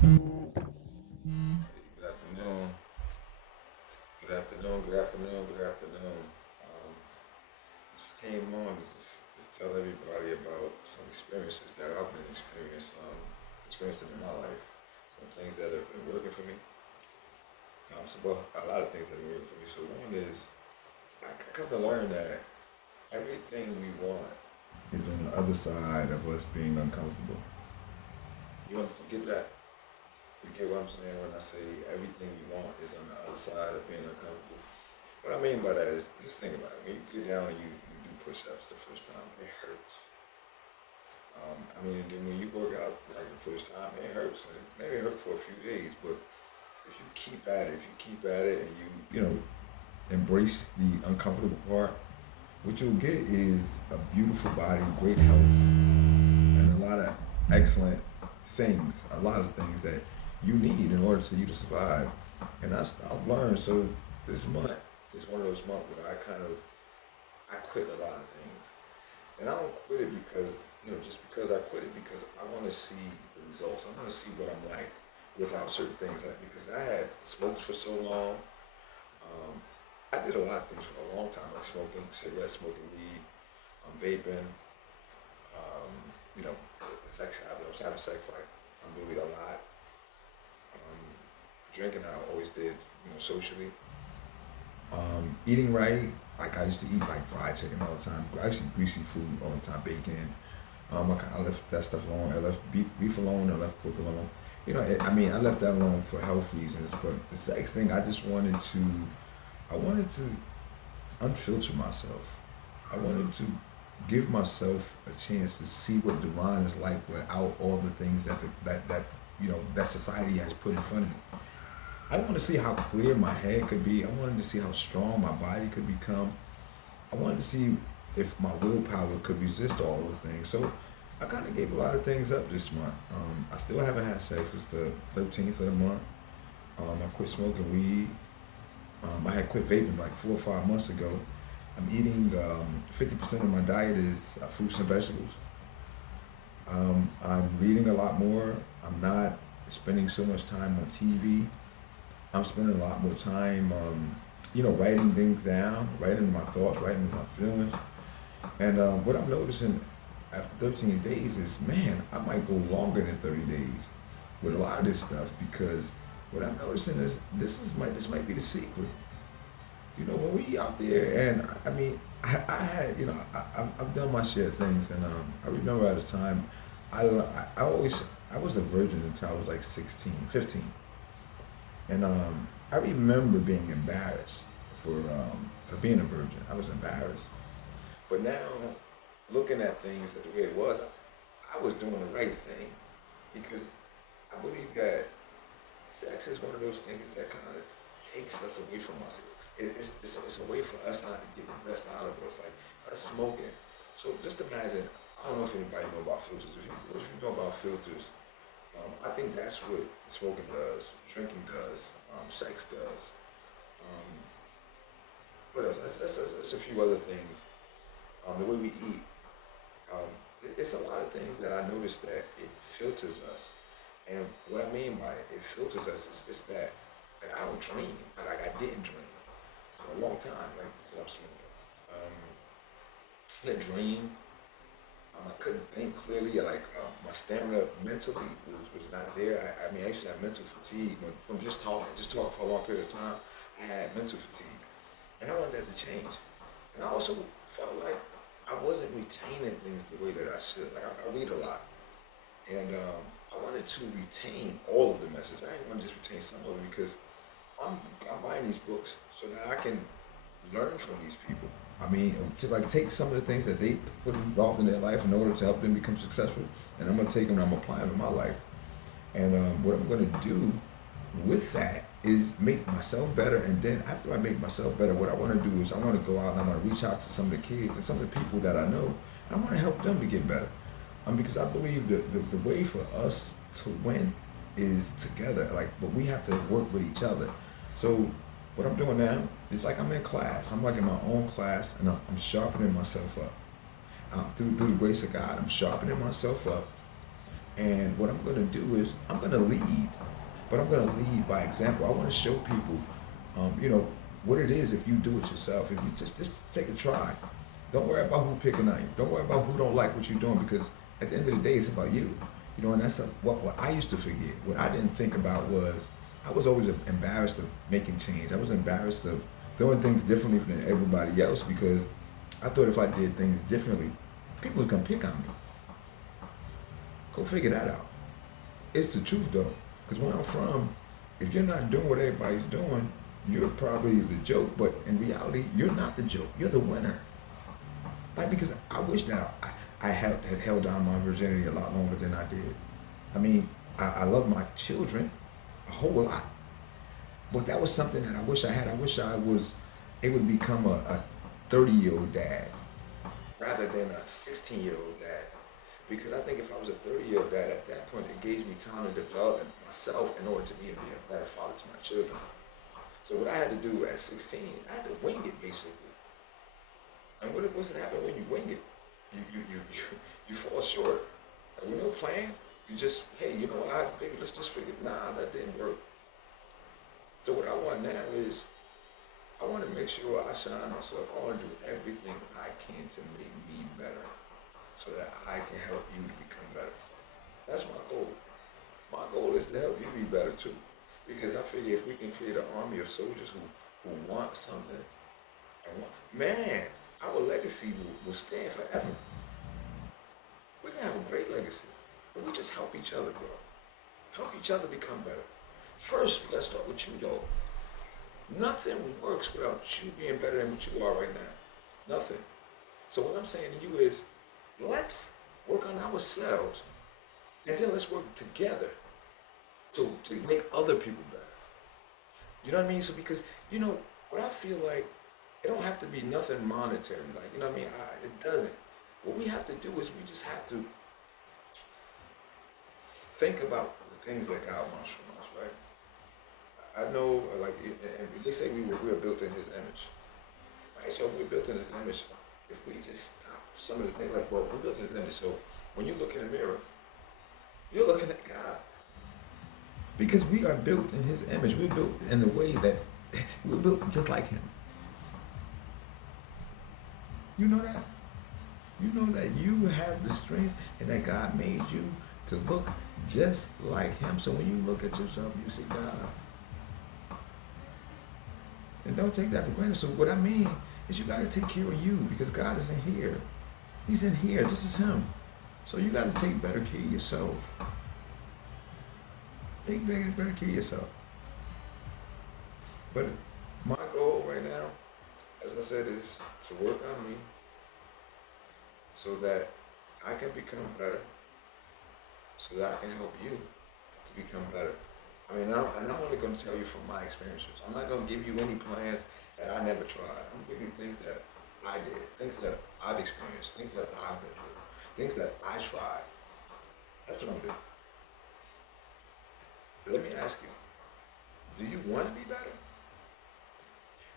Good afternoon. Good afternoon. Good afternoon. Good afternoon. Um, just came on to just tell everybody about some experiences that I've been experiencing in my life. Some things that have been working for me. Well, a lot of things that have been working for me. So one is I come to learn that everything we want is on the other side of us being uncomfortable. You understand? Get that? You get what I'm saying when I say everything you want is on the other side of being uncomfortable. What I mean by that is just think about it. When you get down and you do push ups the first time, it hurts. And then when you work out like the first time, it hurts. And maybe it hurt for a few days, but if you keep at it, and you embrace the uncomfortable part, what you'll get is a beautiful body, great health, and a lot of excellent things, a lot of things that you need in order for you to survive. And I've learned. So this month is one of those months where I quit a lot of things, and I don't quit it because just because I quit it because I want to see the results. I want to see what I'm like without certain things. Like because I had smoked for so long. Um, I did a lot of things for a long time, like smoking cigarettes, smoking weed, vaping, um, you know, sex. I was having sex like really a lot. Um, Drinking, I always did, socially. Eating right, like I used to eat like fried chicken all the time. I used to eat greasy food all the time, bacon. I left that stuff alone. I left beef alone. I left pork alone. I left that alone for health reasons. But the sex thing, I wanted to unfilter myself. I wanted to give myself a chance to see what Duran is like without all the things that society has put in front of me. I wanted to see how clear my head could be. I wanted to see how strong my body could become. I wanted to see if my willpower could resist all those things. So I kind of gave a lot of things up this month. I still haven't had sex. It's the 13th of the month. I quit smoking weed. I had quit vaping like 4 or 5 months ago. I'm eating 50% of my diet is fruits and vegetables. I'm reading a lot more. I'm not spending so much time on TV. I'm spending a lot more time, writing things down, writing my thoughts, writing my feelings. And what I'm noticing after 13 days is, man, I might go longer than 30 days with a lot of this stuff because what I'm noticing is this might be the secret. When we out there, and I had, I've done my share of things, and I remember at the time, I always, I was a virgin until I was like 16, 15. And I remember being embarrassed for being a virgin. I was embarrassed. But now, looking at things the way it was, I was doing the right thing because I believe that sex is one of those things that kind of takes us away from us. It's a way for us not to get the best out of us, like us smoking. So just imagine, I don't know if anybody know about filters. If you know about filters, I think that's what smoking does, drinking does, sex does. Um, what else? That's a few other things. The way we eat. It's a lot of things that I noticed that it filters us. And what I mean by it filters us is that like, I don't dream. Like I didn't dream for a long time, like because I'm smoking. I didn't dream. I couldn't think clearly. Like my stamina mentally was not there. I used to have mental fatigue from just talking for a long period of time. I had mental fatigue, and I wanted that to change. And I also felt like I wasn't retaining things the way that I should. Like I read a lot, and I wanted to retain all of the message. I didn't want to just retain some of it because I'm buying these books so that I can learn from these people. To like take some of the things that they put involved in their life in order to help them become successful, and I'm gonna take them and I'm applying them in my life. And what I'm gonna do with that is make myself better. And then after I make myself better, what I want to do is I want to go out and I want to reach out to some of the kids and some of the people that I know. I want to help them to get better. Because I believe the way for us to win is together. Like, but we have to work with each other. So what I'm doing now is like I'm in class. I'm like in my own class, and I'm sharpening myself up. Through the grace of God, I'm sharpening myself up, And what I'm going to do is I'm going to lead, but I'm going to lead by example. I want to show people, you know, what it is if you do it yourself. If you just take a try. Don't worry about who picking on you. Don't worry about who don't like what you're doing, because at the end of the day, it's about you. You know, and that's what I used to forget. What I didn't think about was I was always embarrassed of making change. I was embarrassed of doing things differently than everybody else because I thought if I did things differently, people was gonna pick on me. Go figure that out. It's the truth though, because where I'm from, if you're not doing what everybody's doing, you're probably the joke. But in reality, you're not the joke. You're the winner. Like, because I wish that I had held on my virginity a lot longer than I did. I mean, I love my children a whole lot, but that was something that I wish I had. I wish I was able to become a 30-year-old dad rather than a 16-year-old dad. Because I think if I was a 30-year-old dad at that point, it gave me time to develop myself in order to be a better father to my children. So what I had to do at 16, I had to wing it basically. And what's happen when you wing it? You fall short. Like, with no plan, you just, hey, you know what, baby, let's just figure, nah, that didn't work. So what I want now is, I want to make sure I shine myself. I want to do everything I can to make me better so that I can help you to become better. That's my goal. My goal is to help you be better too. Because I figure if we can create an army of soldiers who want something, man, our legacy will stand forever. We're going to have a great legacy. But we just help each other grow. Help each other become better. First, we got to start with you, yo. Nothing works without you being better than what you are right now. Nothing. So what I'm saying to you is, let's work on ourselves. And then let's work together to make other people better. You know what I mean? So because, you know, what I feel like, it don't have to be nothing monetary. Like, you know what I mean? It doesn't. What we have to do is we just have to think about the things that God wants from us, right? I know, like, and they say we were built in His image, right? So if we're built in His image, if we just stop some of the things, like, well, we're built in His image, so when you look in the mirror, you're looking at God. Because we are built in His image. We're built in the way that we're built just like Him. You know that? You know that you have the strength and that God made you to look just like Him. So when you look at yourself, you see God. And don't take that for granted. So what I mean is you got to take care of you because God is in here. He's in here. This is Him. So you got to take better care of yourself. Take better care of yourself. But my goal right now, as I said, is to work on me so that I can become better, so that I can help you to become better. I mean, and I'm only going to tell you from my experiences. I'm not going to give you any plans that I never tried. I'm going to give you things that I did, things that I've experienced, things that I've been through, things that I tried. That's what I'm doing. But let me ask you, do you want to be better?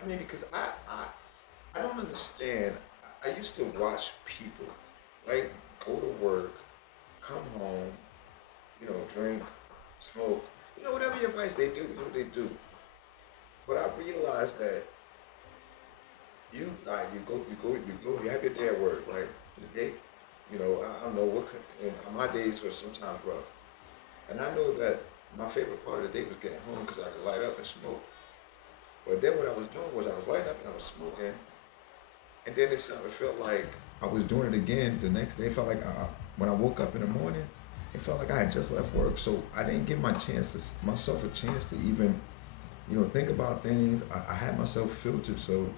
I mean, because I don't understand. I used to watch people, right, go to work, come home, you know, drink, smoke, you know, whatever your vice they do, is what they do. But I realized that you have your day at work, right? The day, you know, I don't know what, my days were sometimes rough. And I know that my favorite part of the day was getting home because I could light up and smoke. But then what I was doing was I was lighting up and I was smoking. And then it felt like I was doing it again the next day. It felt like when I woke up in the morning, it felt like I had just left work. So I didn't give myself a chance to even, you know, think about things. I had myself filtered. So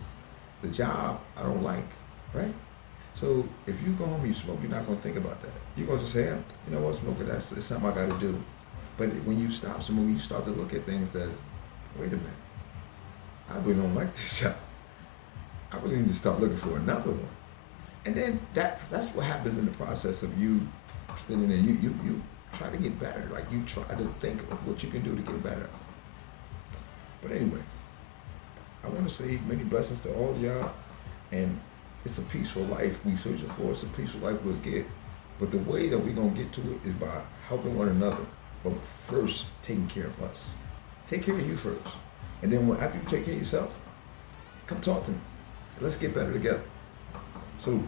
the job I don't like, right? So if you go home and you smoke, you're not going to think about that. You're going to just say, you know what, smoking, it's something I got to do. But when you stop smoking, you start to look at things as, wait a minute, I really don't like this job. I really need to start looking for another one. And then that's what happens in the process of you sitting there. You try to get better. Like you try to think of what you can do to get better. But anyway, I want to say many blessings to all of y'all. And it's a peaceful life we searching for. It's a peaceful life we'll get But the way that we're gonna get to it is by helping one another, but first taking care of us. Take care of you first, and then after you take care of yourself, come talk to me. Let's get better together. So